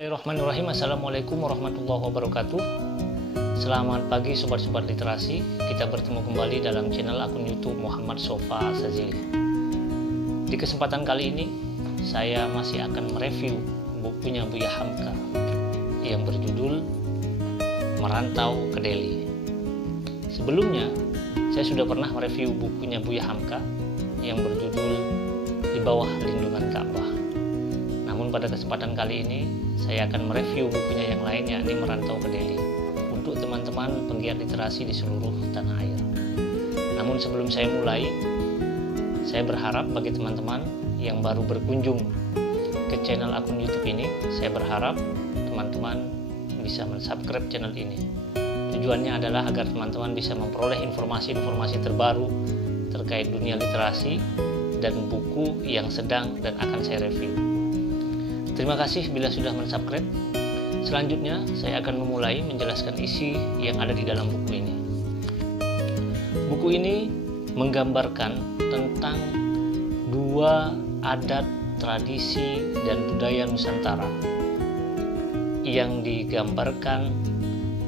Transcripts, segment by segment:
Bismillahirrahmanirrahim. Assalamualaikum warahmatullahi wabarakatuh. Selamat pagi sobat-sobat literasi. Kita bertemu kembali dalam channel akun YouTube Muhammad Sofa Sazili. Di kesempatan kali ini saya masih akan mereview bukunya Buya Hamka yang berjudul Merantau ke Delhi. Sebelumnya saya sudah pernah mereview bukunya Buya Hamka yang berjudul Di Bawah Lindungan Ka'bah. Namun pada kesempatan kali ini saya akan mereview bukunya yang lain, yakni Merantau ke Delhi, untuk teman-teman penggiat literasi di seluruh tanah air. Namun sebelum saya mulai, saya berharap bagi teman-teman yang baru berkunjung ke channel akun YouTube ini, saya berharap teman-teman bisa mensubscribe channel ini. Tujuannya adalah agar teman-teman bisa memperoleh informasi-informasi terbaru terkait dunia literasi dan buku yang sedang dan akan saya review. Terima kasih bila sudah mensubscribe. Selanjutnya saya akan memulai menjelaskan isi yang ada di dalam buku ini. Buku ini menggambarkan tentang dua adat, tradisi, dan budaya Nusantara yang digambarkan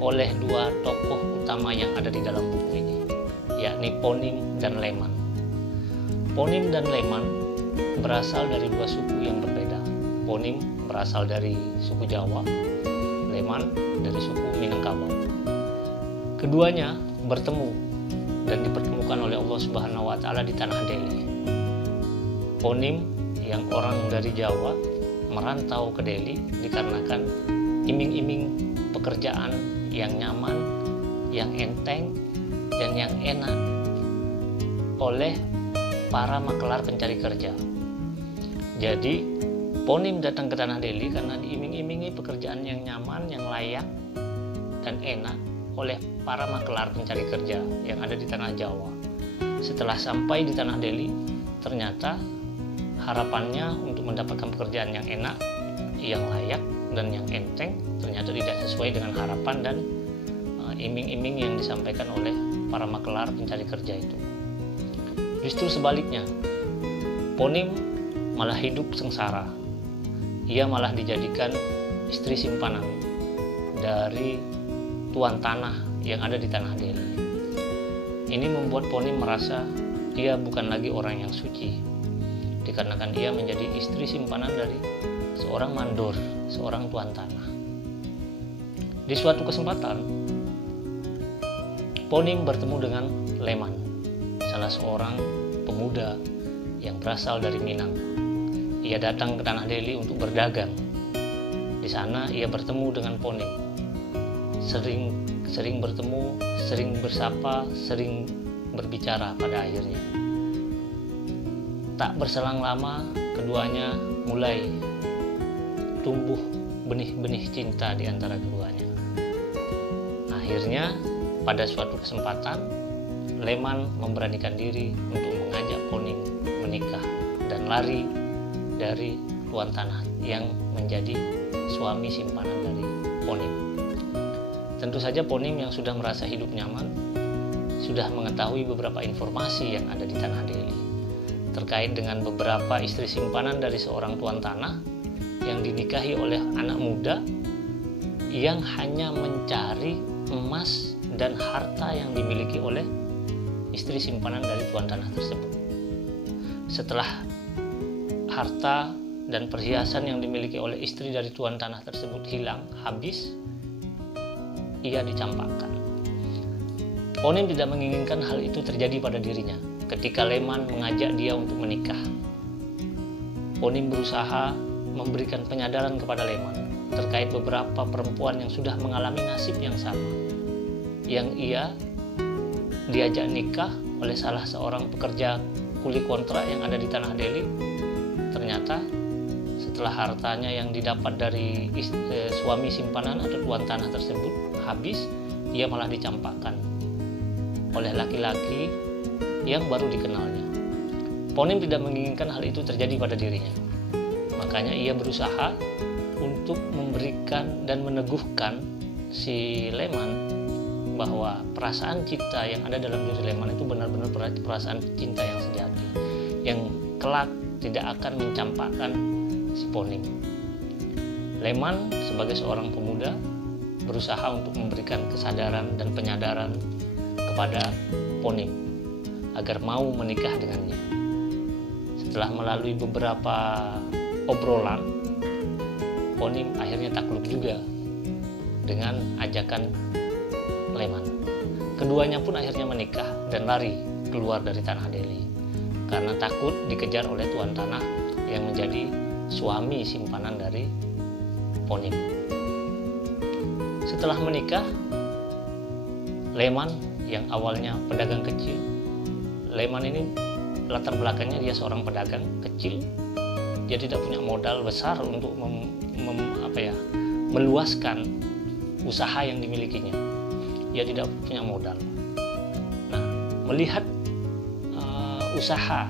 oleh dua tokoh utama yang ada di dalam buku ini, yakni Ponim dan Leman. Ponim dan Leman berasal dari dua suku yang berbeda. Ponim berasal dari suku Jawa, Leman dari suku Minangkabau. Keduanya bertemu dan dipertemukan oleh Allah Subhanahu wa Ta'ala di tanah Delhi. Ponim yang orang dari Jawa merantau ke Delhi dikarenakan iming-iming pekerjaan yang nyaman, yang enteng, dan yang enak oleh para makelar pencari kerja. Jadi Ponim datang ke tanah Delhi karena diiming-imingi pekerjaan yang nyaman, yang layak, dan enak oleh para makelar pencari kerja yang ada di tanah Jawa. Setelah sampai di tanah Delhi, ternyata harapannya untuk mendapatkan pekerjaan yang enak, yang layak, dan yang enteng ternyata tidak sesuai dengan harapan dan iming-iming yang disampaikan oleh para makelar pencari kerja itu. Justru sebaliknya, Ponim malah hidup sengsara. Ia malah dijadikan istri simpanan dari tuan tanah yang ada di tanah Delhi. Ini membuat Ponim merasa ia bukan lagi orang yang suci, dikarenakan ia menjadi istri simpanan dari seorang mandor, seorang tuan tanah. Di suatu kesempatan, Ponim bertemu dengan Leman, salah seorang pemuda yang berasal dari Minang. Ia datang ke tanah Delhi untuk berdagang. Di sana ia bertemu dengan Ponim. Sering bertemu, sering bersapa, sering berbicara pada akhirnya. Tak berselang lama, keduanya mulai tumbuh benih-benih cinta di antara keduanya. Akhirnya, pada suatu kesempatan, Leman memberanikan diri untuk mengajak Ponim menikah dan lari dari tuan tanah yang menjadi suami simpanan dari Ponim. Tentu saja Ponim yang sudah merasa hidup nyaman sudah mengetahui beberapa informasi yang ada di tanah Delhi terkait dengan beberapa istri simpanan dari seorang tuan tanah yang dinikahi oleh anak muda yang hanya mencari emas dan harta yang dimiliki oleh istri simpanan dari tuan tanah tersebut. Setelah harta dan perhiasan yang dimiliki oleh istri dari tuan tanah tersebut hilang, habis, ia dicampakkan. Ponim tidak menginginkan hal itu terjadi pada dirinya ketika Leman mengajak dia untuk menikah. Ponim berusaha memberikan penyadaran kepada Leman terkait beberapa perempuan yang sudah mengalami nasib yang sama, yang ia diajak nikah oleh salah seorang pekerja kuli kontrak yang ada di tanah Delhi. Ternyata setelah hartanya yang didapat dari suami simpanan atau tuan tanah tersebut habis, ia malah dicampakkan oleh laki-laki yang baru dikenalnya. Ponim tidak menginginkan hal itu terjadi pada dirinya. Makanya ia berusaha untuk memberikan dan meneguhkan si Leman bahwa perasaan cinta yang ada dalam diri Leman itu benar-benar perasaan cinta yang sejati, yang kelak tidak akan mencampakkan si Ponim. Leman sebagai seorang pemuda berusaha untuk memberikan kesadaran dan penyadaran kepada Ponim agar mau menikah dengannya. Setelah melalui beberapa obrolan, Ponim akhirnya takluk juga dengan ajakan Leman. Keduanya pun akhirnya menikah dan lari keluar dari tanah Delhi karena takut dikejar oleh tuan tanah yang menjadi suami simpanan dari Ponim. Setelah menikah, Leman yang awalnya pedagang kecil, Leman ini latar belakangnya dia seorang pedagang kecil. Dia tidak punya modal besar untuk meluaskan usaha yang dimilikinya. Dia tidak punya modal. Nah, melihat usaha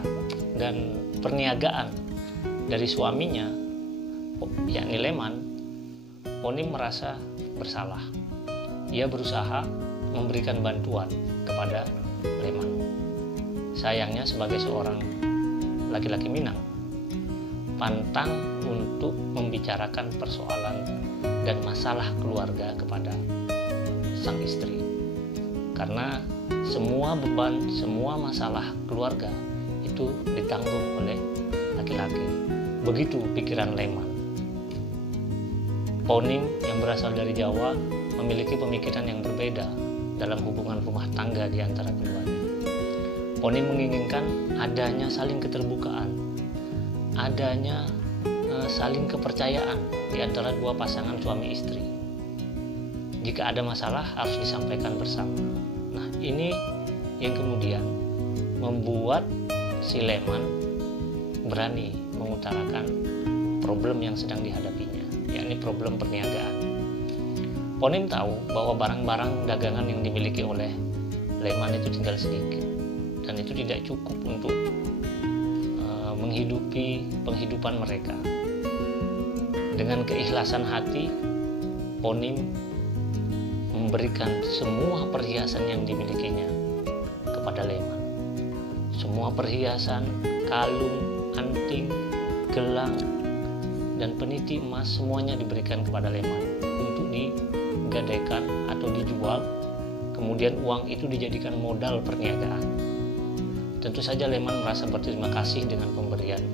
dan perniagaan dari suaminya, yakni Leman, Ponim merasa bersalah. Ia berusaha memberikan bantuan kepada Leman. Sayangnya sebagai seorang laki-laki Minang, pantang untuk membicarakan persoalan dan masalah keluarga kepada sang istri. Karena semua beban, semua masalah keluarga itu ditanggung oleh laki-laki. Begitu pikiran Leman. Ponim yang berasal dari Jawa memiliki pemikiran yang berbeda dalam hubungan rumah tangga di antara keduanya. Ponim menginginkan adanya saling keterbukaan, adanya saling kepercayaan di antara dua pasangan suami istri. Jika ada masalah harus disampaikan bersama. Nah, ini yang kemudian membuat si Leman berani mengutarakan problem yang sedang dihadapinya, yakni problem perniagaan. Ponim tahu bahwa barang-barang dagangan yang dimiliki oleh Leman itu tinggal sedikit dan itu tidak cukup untuk menghidupi penghidupan mereka. Dengan keikhlasan hati, Ponim memberikan semua perhiasan yang dimilikinya kepada Leman. Semua perhiasan, kalung, anting, gelang, dan peniti emas semuanya diberikan kepada Leman untuk digadaikan atau dijual. Kemudian uang itu dijadikan modal perniagaan. Tentu saja Leman merasa berterima kasih dengan pemberian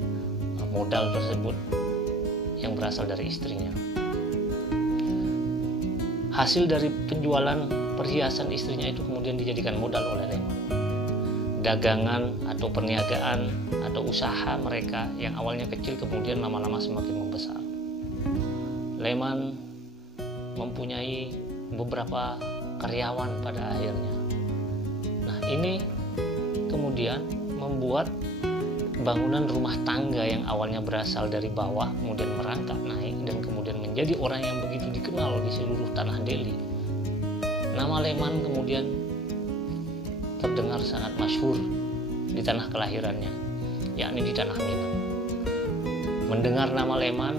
modal tersebut yang berasal dari istrinya. Hasil dari penjualan perhiasan istrinya itu kemudian dijadikan modal oleh Leman. Dagangan atau perniagaan atau usaha mereka yang awalnya kecil kemudian lama-lama semakin membesar. Leman mempunyai beberapa karyawan pada akhirnya. Nah, ini kemudian membuat bangunan rumah tangga yang awalnya berasal dari bawah kemudian merangkak naik dan kemudian menjadi orang yang begitu dikenal di seluruh tanah Delhi. Nama Leman kemudian terdengar sangat masyhur di tanah kelahirannya, yakni di tanah Minang. Mendengar nama Leman,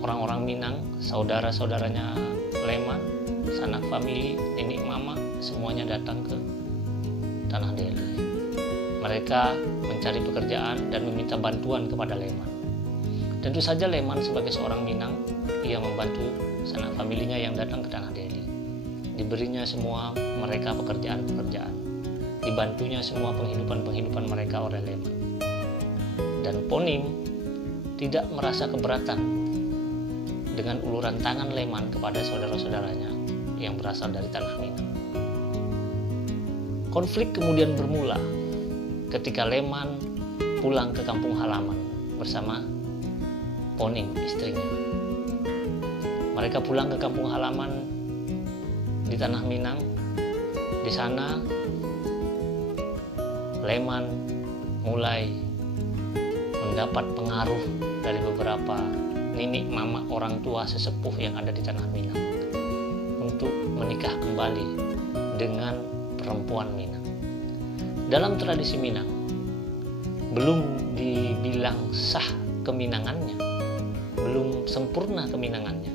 orang-orang Minang, saudara-saudaranya Leman, sanak famili, nenek mama, semuanya datang ke tanah Delhi. Mereka mencari pekerjaan dan meminta bantuan kepada Leman. Tentu saja Leman sebagai seorang Minang, ia membantu sanak familinya yang datang ke tanah Delhi. Diberinya semua mereka pekerjaan-pekerjaan. Dibantunya semua penghidupan mereka oleh Leman. Dan Ponim tidak merasa keberatan dengan uluran tangan Leman kepada saudara-saudaranya yang berasal dari tanah Minang. Konflik kemudian bermula ketika Leman pulang ke kampung halaman bersama Ponim, istrinya. Mereka pulang ke kampung halaman di tanah Minang. Di sana Leman mulai mendapat pengaruh dari beberapa nenek mama orang tua sesepuh yang ada di tanah Minang untuk menikah kembali dengan perempuan Minang. Dalam tradisi Minang, belum dibilang sah keminangannya, belum sempurna keminangannya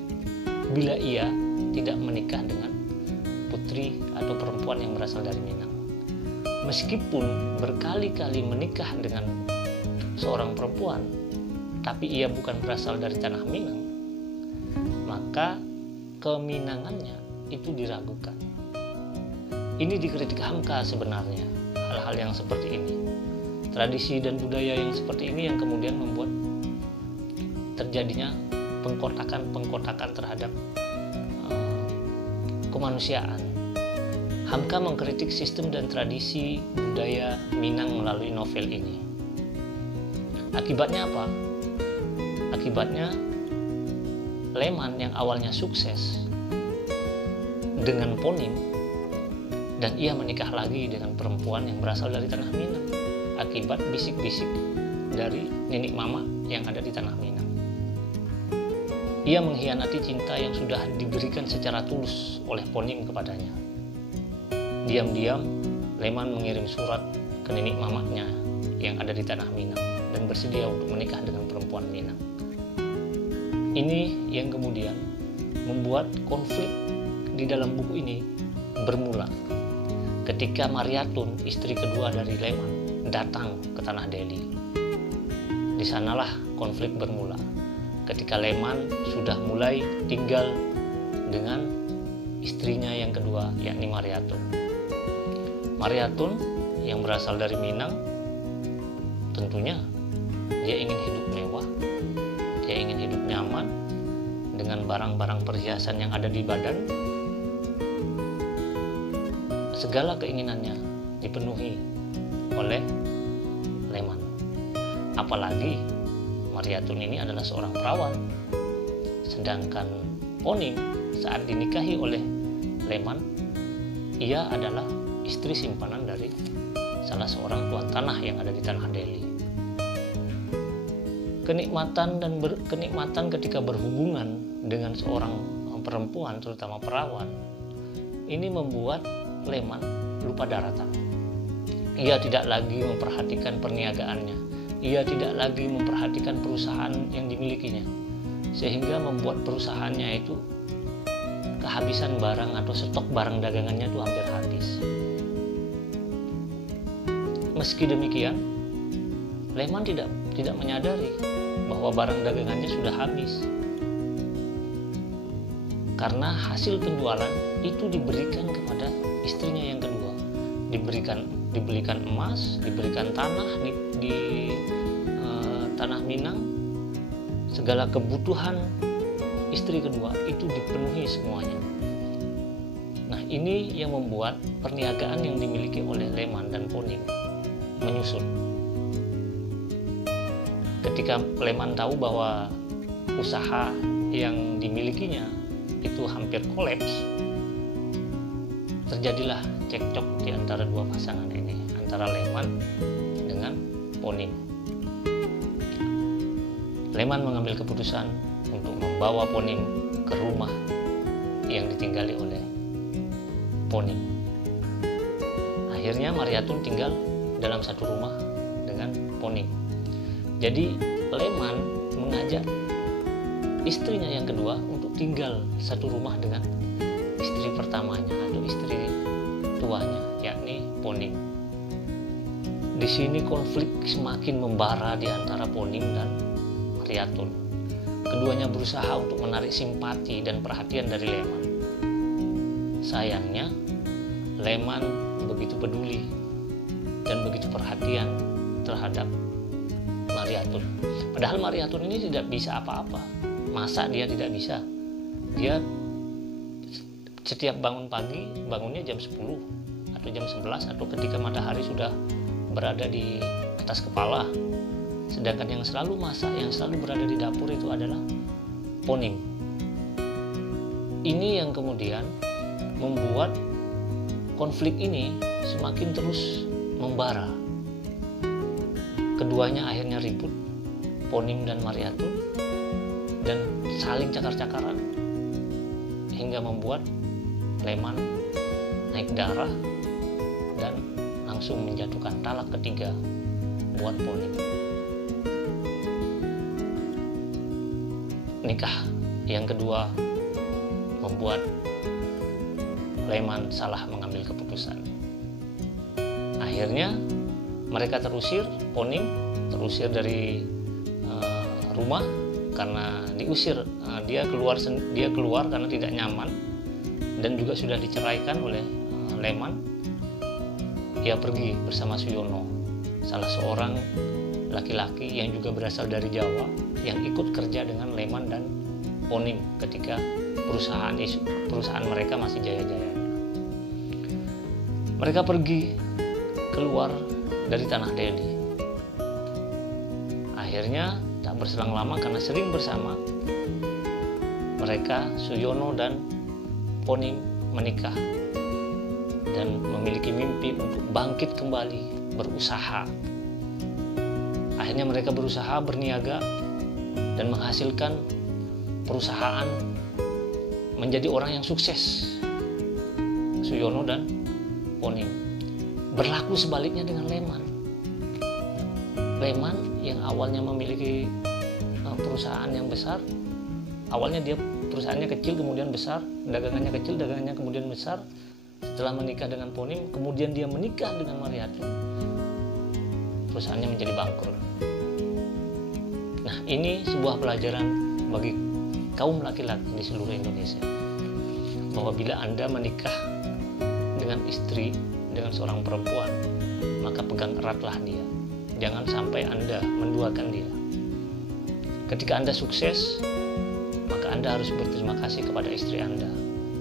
bila ia tidak menikah dengan putri atau perempuan yang berasal dari Minang. Meskipun berkali-kali menikah dengan seorang perempuan, tapi ia bukan berasal dari tanah Minang, maka keminangannya itu diragukan. Ini dikritik Hamka sebenarnya, hal-hal yang seperti ini. Tradisi dan budaya yang seperti ini yang kemudian membuat terjadinya pengkotakan terhadap kemanusiaan. Hamka mengkritik sistem dan tradisi budaya Minang melalui novel ini. Akibatnya apa? Akibatnya Leman yang awalnya sukses dengan Ponim, dan ia menikah lagi dengan perempuan yang berasal dari tanah Minang akibat bisik-bisik dari nenek mama yang ada di tanah Minang. Ia mengkhianati cinta yang sudah diberikan secara tulus oleh Ponim kepadanya. Diam-diam Leman mengirim surat ke nenek mamanya yang ada di tanah Minang dan bersedia untuk menikah dengan perempuan Minang. Ini yang kemudian membuat konflik di dalam buku ini bermula ketika Mariatun, istri kedua dari Leman, datang ke tanah Delhi. Di sanalah konflik bermula ketika Leman sudah mulai tinggal dengan istrinya yang kedua, yakni Mariatun. Mariatun yang berasal dari Minang, tentunya dia ingin hidup mewah, dia ingin hidup nyaman dengan barang-barang perhiasan yang ada di badan. Segala keinginannya dipenuhi oleh Leman. Apalagi Mariatun ini adalah seorang perawan, sedangkan Ponim saat dinikahi oleh Leman, ia adalah istri simpanan dari salah seorang tuan tanah yang ada di tanah Delhi. Kenikmatan ketika berhubungan dengan seorang perempuan, terutama perawan, ini membuat Leman lupa daratan. Ia tidak lagi memperhatikan perniagaannya, ia tidak lagi memperhatikan perusahaan yang dimilikinya, sehingga membuat perusahaannya itu kehabisan barang atau stok barang dagangannya itu hampir habis. Meski demikian, Leman tidak menyadari bahwa barang dagangannya sudah habis, karena hasil penjualan itu diberikan kepada istrinya yang kedua, diberikan emas, diberikan tanah di tanah Minang. Segala kebutuhan istri kedua itu dipenuhi semuanya. Nah, ini yang membuat perniagaan yang dimiliki oleh Leman dan Ponim menyusut. Ketika Leman tahu bahwa usaha yang dimilikinya itu hampir kolaps, terjadilah cekcok di antara dua pasangan ini, antara Leman dengan Ponim. Leman mengambil keputusan untuk membawa Ponim ke rumah yang ditinggali oleh Ponim. Akhirnya Mariatun tinggal dalam satu rumah dengan Ponim. Jadi Leman mengajak istrinya yang kedua untuk tinggal satu rumah dengan istri pertamanya atau istri tuanya, yakni Ponim. Di sini konflik semakin membara di antara Ponim dan Mariatun. Keduanya berusaha untuk menarik simpati dan perhatian dari Leman. Sayangnya, Leman begitu peduli dan begitu perhatian terhadap Mariatun. Padahal Mariatun ini tidak bisa apa-apa. Masa dia tidak bisa? Dia setiap bangun pagi, bangunnya jam 10 atau jam 11 atau ketika matahari sudah berada di atas kepala. Sedangkan yang selalu masak, yang selalu berada di dapur itu adalah Ponim. Ini yang kemudian membuat konflik ini semakin terus membara. Keduanya akhirnya ribut, Ponim dan Mariatun, dan saling cakar-cakaran hingga membuat Leman naik darah dan langsung menjatuhkan talak ketiga buat Ponim. Nikah yang kedua membuat Leman salah mengambil keputusan. Akhirnya mereka terusir, Ponim terusir dari rumah karena diusir. Dia keluar karena tidak nyaman dan juga sudah diceraikan oleh Leman. Ia pergi bersama Suyono, salah seorang laki-laki yang juga berasal dari Jawa yang ikut kerja dengan Leman dan Ponim ketika perusahaan mereka masih jaya-jaya. Mereka pergi keluar dari tanah Delhi. Akhirnya tak berselang lama karena sering bersama, mereka Suyono dan Ponim menikah dan memiliki mimpi untuk bangkit kembali, berusaha. Akhirnya mereka berusaha, berniaga, dan menghasilkan perusahaan, menjadi orang yang sukses. Suyono dan Ponim. Berlaku sebaliknya dengan Leman. Leman yang awalnya memiliki perusahaan yang besar, awalnya dia perusahaannya kecil kemudian besar, dagangannya kecil, dagangannya kemudian besar. Setelah menikah dengan Ponim, kemudian dia menikah dengan Mariatun, perusahaannya menjadi bangkrut. Nah, ini sebuah pelajaran bagi kaum laki-laki di seluruh Indonesia, bahwa bila Anda menikah dengan istri, dengan seorang perempuan, maka pegang eratlah dia. Jangan sampai Anda menduakan dia. Ketika Anda sukses, maka Anda harus berterima kasih kepada istri Anda,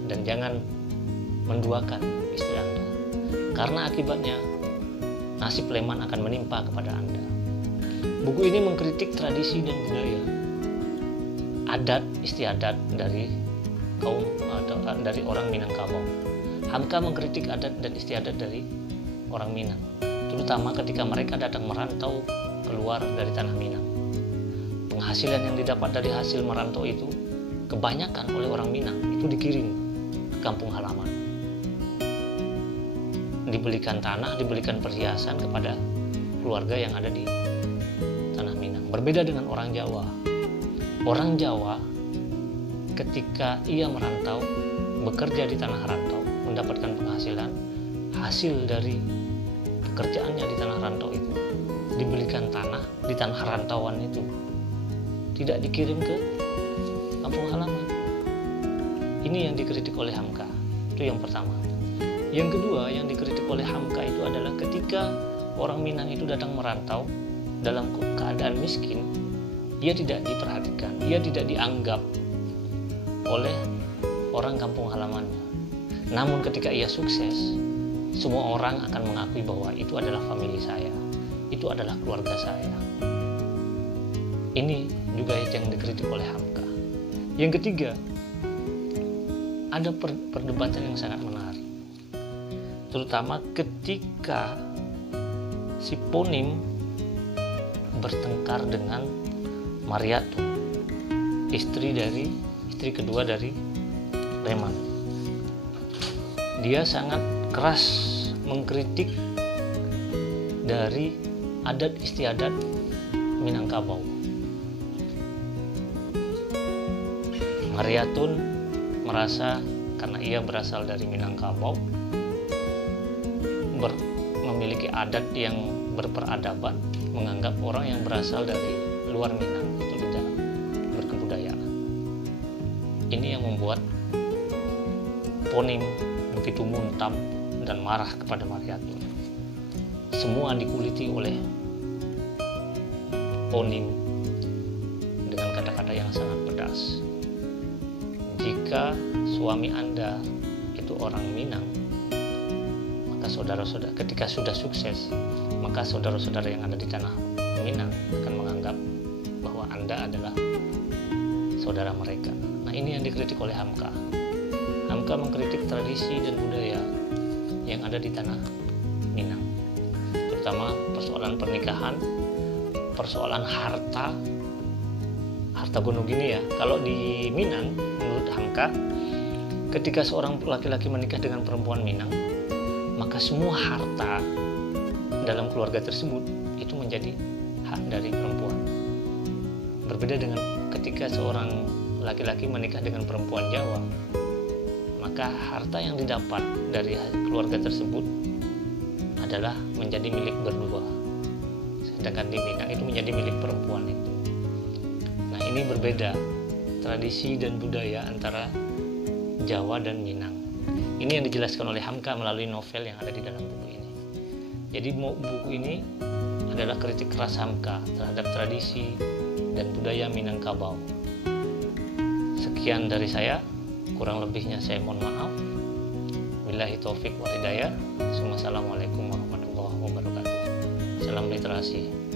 dan jangan menduakan istri Anda, karena akibatnya nasib Leman akan menimpa kepada Anda. Buku ini mengkritik tradisi dan budaya, adat istiadat dari kaum atau dari orang Minangkabau. Hamka mengkritik adat dan istiadat dari orang Minang, terutama ketika mereka datang merantau keluar dari tanah Minang. Penghasilan yang didapat dari hasil merantau itu kebanyakan oleh orang Minang itu dikirim ke kampung halaman. Dibelikan tanah, dibelikan perhiasan kepada keluarga yang ada di tanah Minang. Berbeda dengan orang Jawa. Orang Jawa ketika ia merantau, bekerja di tanah rantau, mendapatkan penghasilan, hasil dari pekerjaannya di tanah rantau itu dibelikan tanah di tanah rantauan itu, tidak dikirim ke kampung halaman. Ini yang dikritik oleh Hamka. Itu yang pertama. Yang kedua yang dikritik oleh Hamka itu adalah ketika orang Minang itu datang merantau dalam keadaan miskin, ia tidak diperhatikan, ia tidak dianggap oleh orang kampung halamannya. Namun ketika ia sukses, semua orang akan mengakui bahwa itu adalah famili saya, itu adalah keluarga saya. Ini juga yang dikritik oleh Hamka. Yang ketiga, ada perdebatan yang sangat menarik, terutama ketika si Ponim bertengkar dengan Mariatun, istri kedua dari Leman. Dia sangat keras mengkritik dari adat istiadat Minangkabau. Mariatun merasa karena ia berasal dari Minangkabau, memiliki adat yang berperadaban, menganggap orang yang berasal dari luar Minang itu tidak berkebudayaan. Ini yang membuat Ponim begitu muntam dan marah kepada Mariatun. Semua dikuliti oleh Ponim dengan kata-kata yang sangat pedas. Jika suami Anda itu orang Minang, maka saudara-saudara ketika sudah sukses, maka saudara-saudara yang ada di tanah Minang akan menganggap bahwa Anda adalah saudara mereka. Nah, ini yang dikritik oleh Hamka. Hamka mengkritik tradisi dan budaya yang ada di tanah Minang, terutama persoalan pernikahan, persoalan harta gono gini ya. Kalau di Minang, menurut Hamka, ketika seorang laki-laki menikah dengan perempuan Minang, maka semua harta dalam keluarga tersebut itu menjadi hak dari perempuan. Berbeda dengan ketika seorang laki-laki menikah dengan perempuan Jawa, maka harta yang didapat dari keluarga tersebut adalah menjadi milik berdua. Sedangkan di Minang itu menjadi milik perempuan itu. Nah, ini berbeda tradisi dan budaya antara Jawa dan Minang. Ini yang dijelaskan oleh Hamka melalui novel yang ada di dalam buku ini. Jadi buku ini adalah kritik keras Hamka terhadap tradisi dan budaya Minangkabau. Sekian dari saya, kurang lebihnya saya mohon maaf. Billahi taufik wal hidayah. Assalamualaikum warahmatullahi wabarakatuh. Salam literasi.